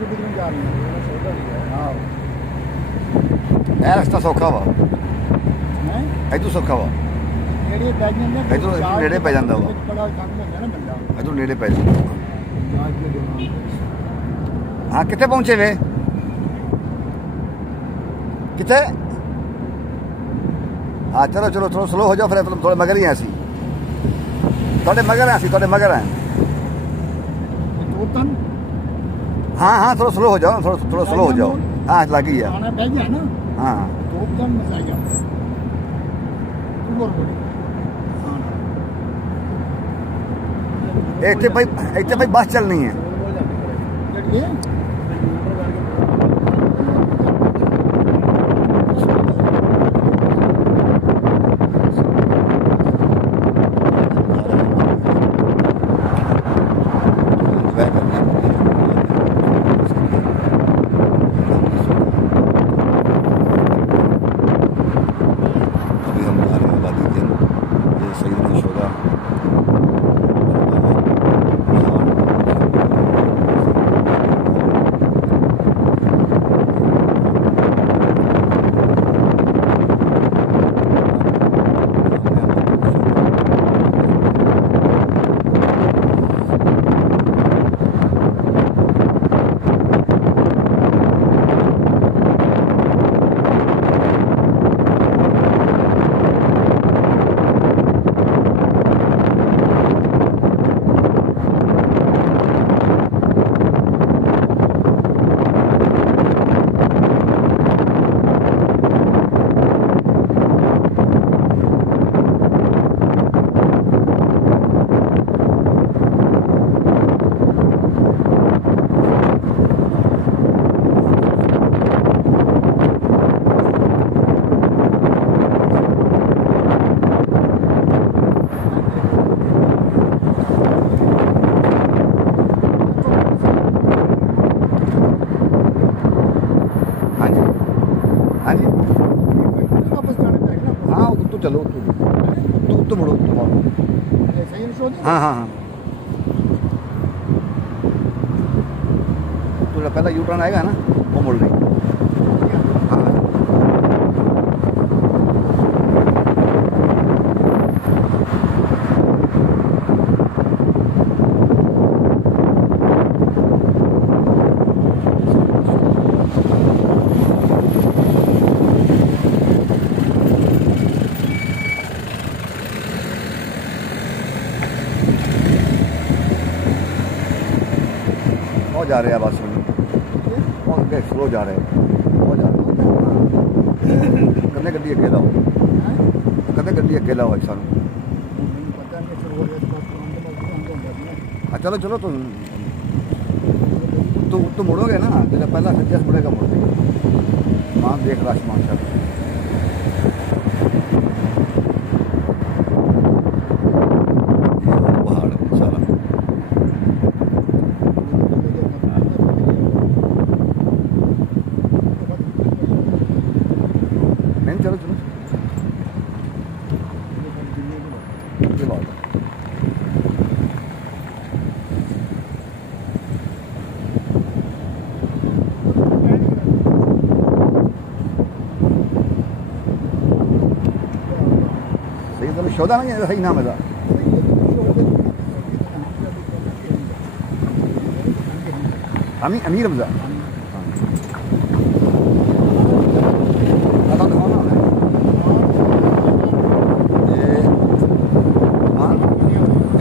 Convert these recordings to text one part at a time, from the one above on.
ਇਹ ਰਸਤਾ ਸੌਖਾ ਵਾ ਇੱਧਰੋਂ ਸੌਖਾ ਵਾ ਇੱਧਰੋਂ ਨੇੜੇ ਪੈ ਜਾਂਦਾ ਵਾ ਇੱਧਰੋਂ ਨੇੜੇ ਪੈ ਜਾਂਦਾ। हाँ कितने पहुंचे वे कितने? हाँ चलो चलो थोड़ा स्लो हो जाओ फिर थोड़े मगर ही हैं असी थोड़े मगर हैं असी थोड़े मगर हैं। हाँ हाँ थोड़ा स्लो हो जाओ थोड़ा स्लो हो जाओ। हाँ लगी है हाँ इतने भाई बस चलनी है। अभी हम जा रहे हैं वादी दिन ये सही शोधा चलो तो मुड़ो हाँ हाँ हाँ तो पहला यू टर्न आएगा ना वो मुड़ रही। जा रहे हैं बस में स्लो जा रहे हैं कन्ने गड्डी अकेला हो कन्ने गड्डी अकेला हो सानू चलो चलो तो मुड़ोगे ना जब पहला सज्जा मुड़ेगा मुड़ वहाँ देख रहा आसमान चलो चलो सही तो शोधा नहीं है सही नाम है अमीर रमजा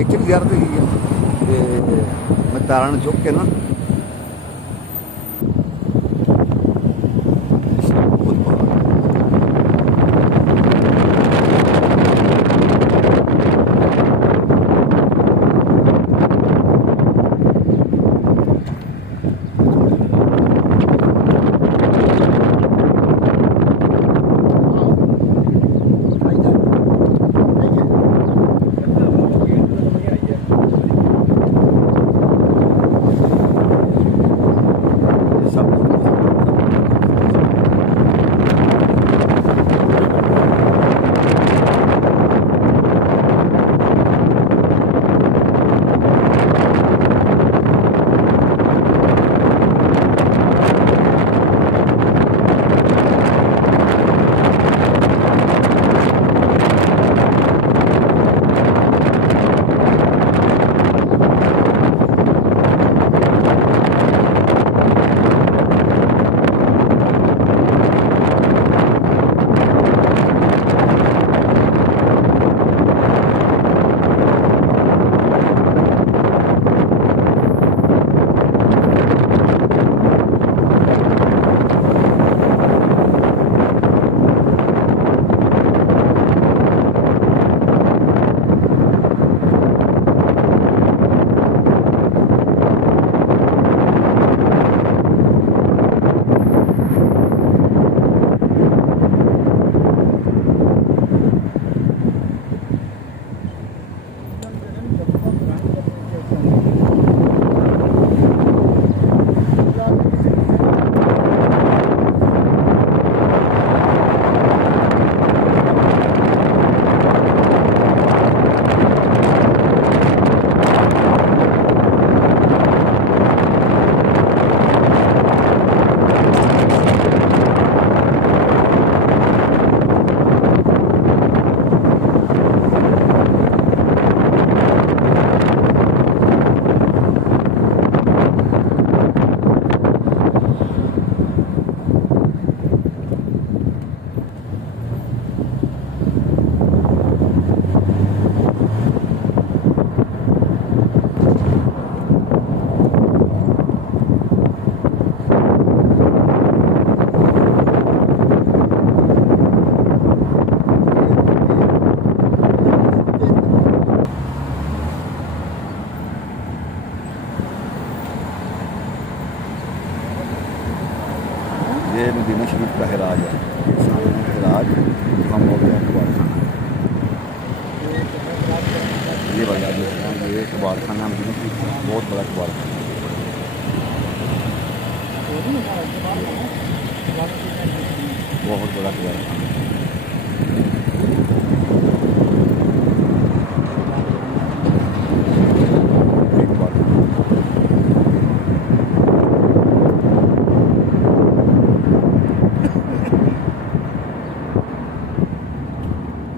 एक्चुअली ज़्यादा मैं तारण चौक के ना ये मदीना शरीफ का हिराज है, सामने हिराज हम हो गया कबाड़ खाना। ये वाला ये कबाड़ खाना मदीना शरीफ का बहुत बड़ा कबाड़ खाना, बहुत बड़ा कबाड़ खाना।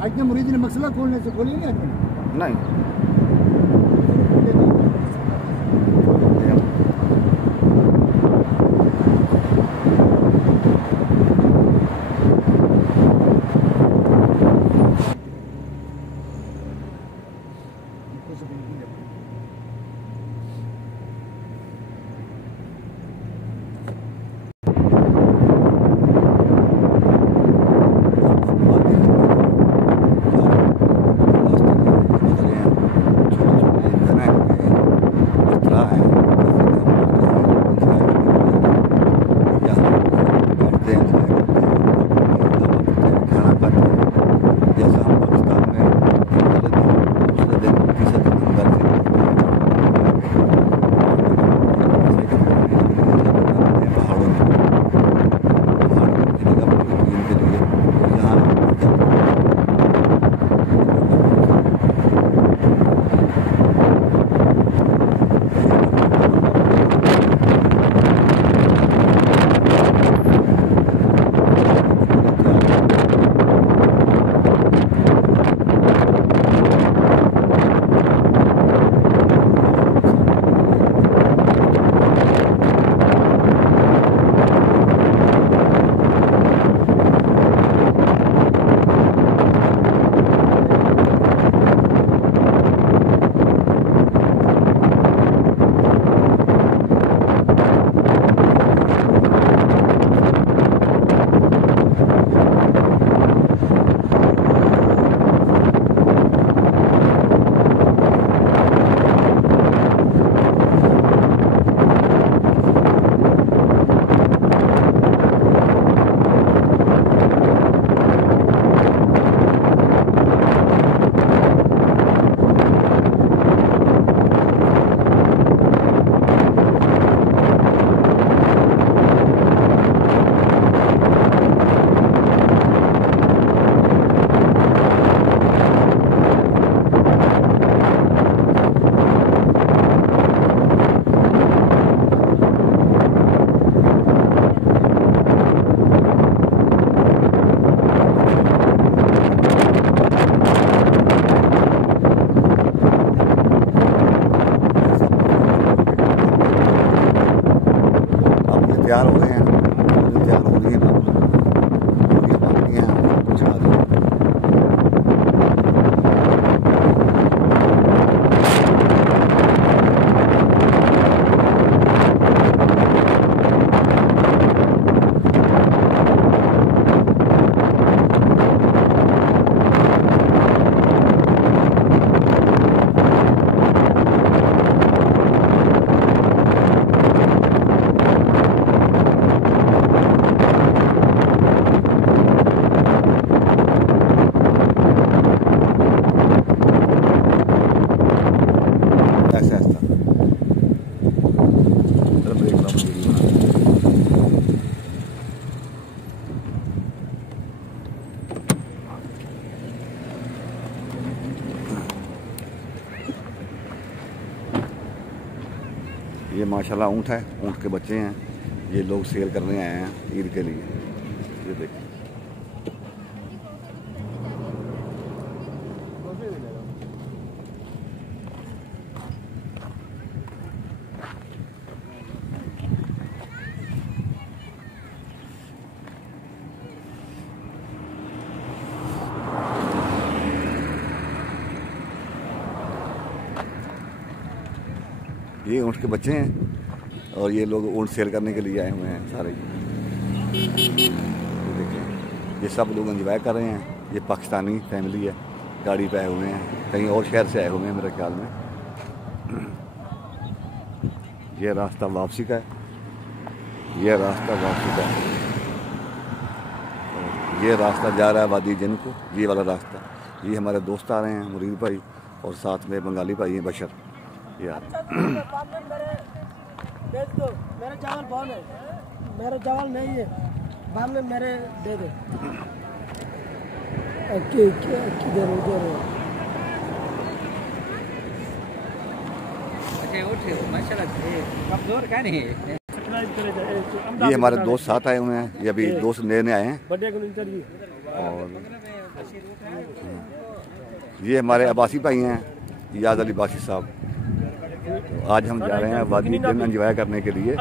आज मुरीद ने मसला खोलने से खोली नहीं आदमी नहीं तैयार हो गए हैं, तैयार हो गई हैं, बाकी हैं कुछ आ गए। ये माशाल्लाह ऊँट है, ऊँट के बच्चे हैं, ये लोग सेल करने आए हैं ईद के लिए। ये देखिए ये ऊँट के बच्चे हैं और ये लोग ऊँट सेल करने के लिए आए हुए हैं सारे। देखिए ये सब लोग एंजॉय कर रहे हैं। ये पाकिस्तानी फैमिली है, गाड़ी पे आए हुए हैं, कहीं और शहर से आए हुए हैं मेरे ख्याल में। ये रास्ता वापसी का है, ये रास्ता वापसी का है। ये रास्ता जा रहा है वादी जिन को, ये वाला रास्ता। ये हमारे दोस्त आ रहे हैं, मुरीद भाई और साथ में बंगाली भाई हैं बशर। यार मेरे चावल बहुत है, मेरे चावल नहीं है, बाद में मेरे दे दो। किधर उधर ये हमारे दोस्त साथ आए हुए हैं, ये अभी दोस्त नए आए हैं। और ये हमारे अब्बासी भाई हैं, याद अली बासी साहब। तो आज हम जा रहे हैं वादी जिन एंजॉय करने के लिए,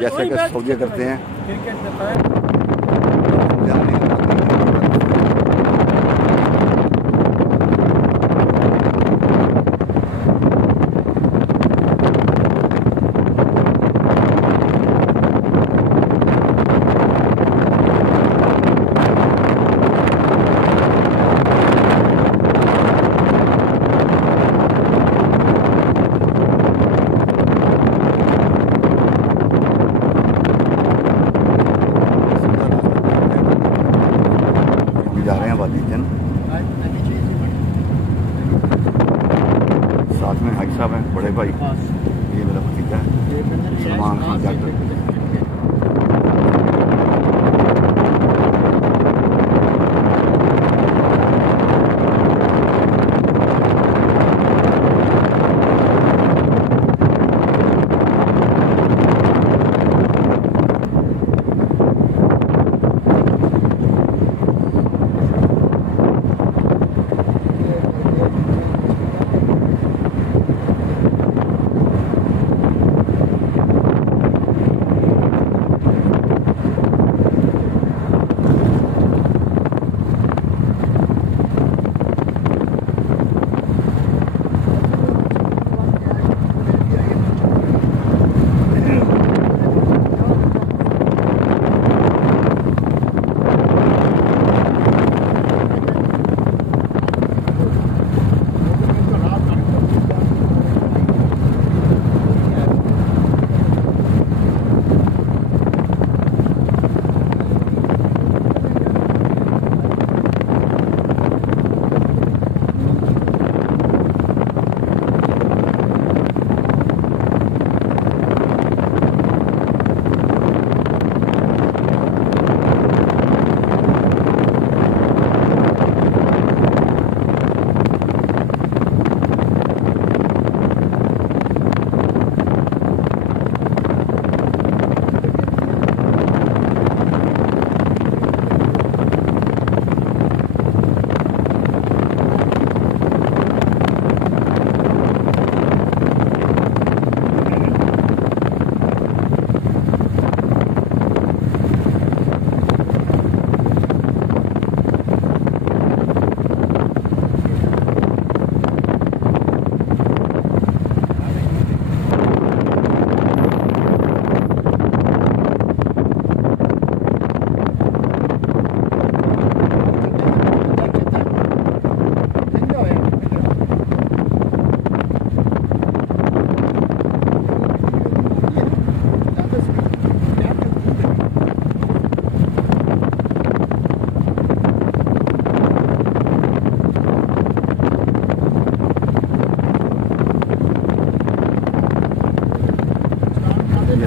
जैसे कि सऊदी करते हैं। जा रहे हैं वादी जिन, साथ में हाजी साहब हैं, बड़े भाई। ये मेरा भतीजा है सलमान खान जाते।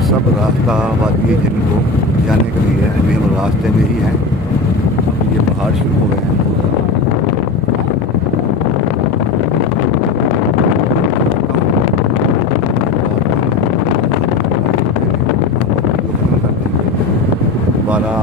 सब रास्ता वादी जिन को जाने के लिए अभी हम रास्ते में ही हैं। ये पहाड़ शुरू हो गए हैं। दोबारा